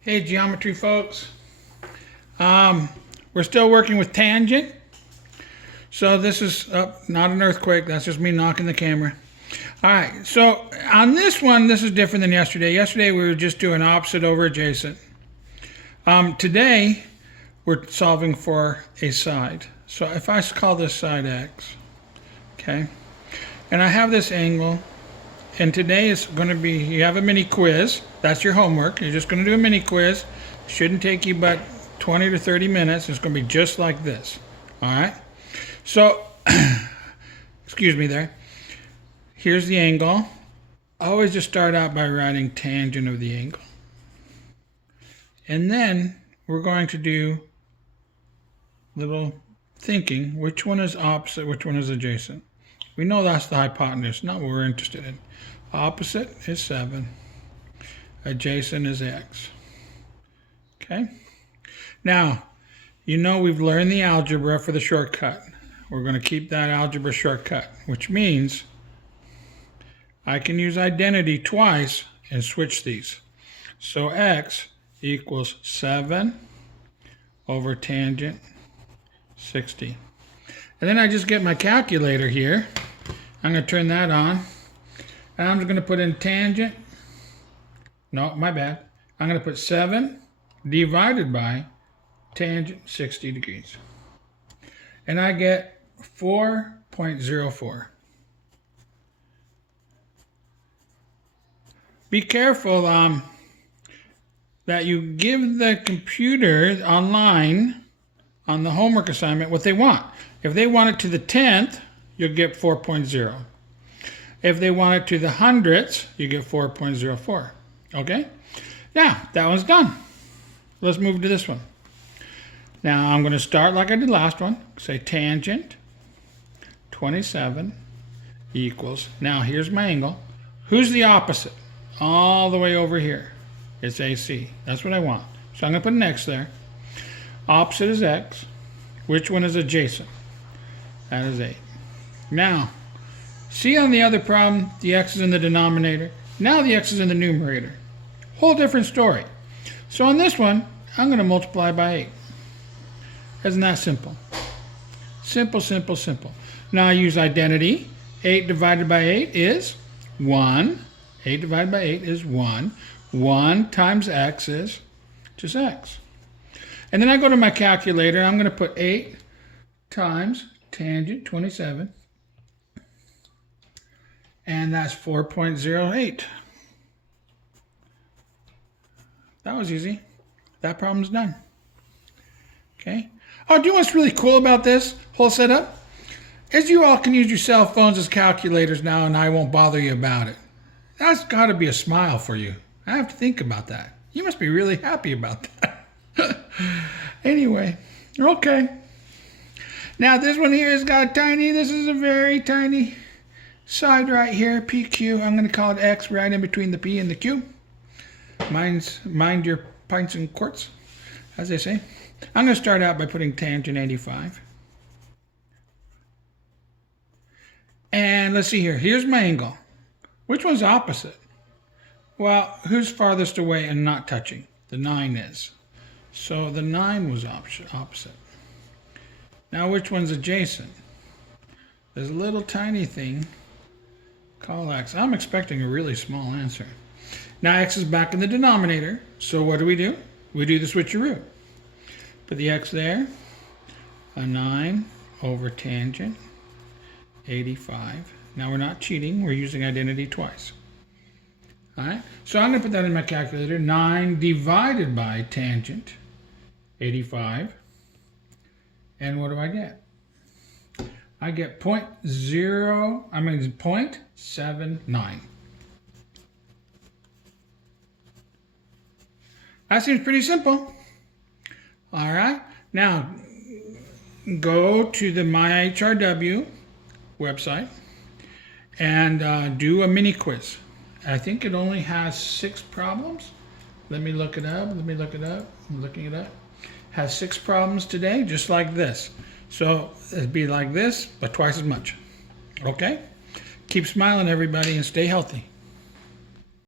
Hey, geometry folks. We're still working with tangent. So this is not an earthquake. That's just me knocking the camera. All right. So on this one, this is different than yesterday. Yesterday we were just doing opposite over adjacent. Today we're solving for a side. So if I call this side X, okay, and I have this angle, and today is going to be, you have a mini quiz. That's your homework. You're just going to do a mini quiz. Shouldn't take you but 20 to 30 minutes. It's going to be just like this. All right. So, excuse me there. Here's the angle. I always just start out by writing tangent of the angle. And then we're going to do little thinking. Which one is opposite? Which one is adjacent? We know that's the hypotenuse, not what we're interested in. Opposite is 7. Adjacent is X. Okay? Now, you know we've learned the algebra for the shortcut. We're going to keep that algebra shortcut, which means I can use identity twice and switch these. So X equals 7 over tangent 60. And then I just get my calculator here. I'm going to turn that on. And I'm just going to put in tangent. No, my bad. I'm going to put 7 divided by tangent 60 degrees. And I get 4.04. Be careful that you give the computer online on the homework assignment what they want. If they want it to the 10th, you'll get 4.0. If they want it to the hundredths, you get 4.04. Okay? Now, that one's done. Let's move to this one. Now, I'm going to start like I did last one. Say tangent 27 equals. Now, here's my angle. Who's the opposite? All the way over here. It's AC. That's what I want. So I'm going to put an X there. Opposite is X. Which one is adjacent? That is 8. Now, see on the other problem, the X is in the denominator. Now the X is in the numerator. Whole different story. So on this one, I'm going to multiply by 8. Isn't that simple? Simple, simple, simple. Now I use identity. 8 divided by 8 is 1. 8 divided by 8 is 1. 1 times X is just X. And then I go to my calculator. I'm going to put 8 times tangent 27. And that's 4.08. That was easy. That problem's done. Okay. Oh, do you know what's really cool about this whole setup? Is you all can use your cell phones as calculators now, and I won't bother you about it. That's got to be a smile for you. I have to think about that. You must be really happy about that. Anyway, okay. Now this one here has got tiny. This is a very tiny side right here, PQ. I'm going to call it X right in between the P and the Q. Mind your pints and quarts, as they say. I'm going to start out by putting tangent 85. And let's see here. Here's my angle. Which one's opposite? Well, who's farthest away and not touching? The 9 is. So the 9 was opposite. Now which one's adjacent? There's a little tiny thing called X. I'm expecting a really small answer. Now X is back in the denominator. So what do? We do the switcheroo. Put the X there. A 9 over tangent 85. Now we're not cheating. We're using identity twice. All right. So I'm going to put that in my calculator. 9 divided by tangent 85. And what do I get? I get 0.79. That seems pretty simple. All right. Now, go to the MyHRW website and do a mini quiz. I think it only has 6 problems. Let me look it up. I'm looking it up. Has 6 problems today, just like this. So it'd be like this, but twice as much. Okay? Keep smiling, everybody, and stay healthy.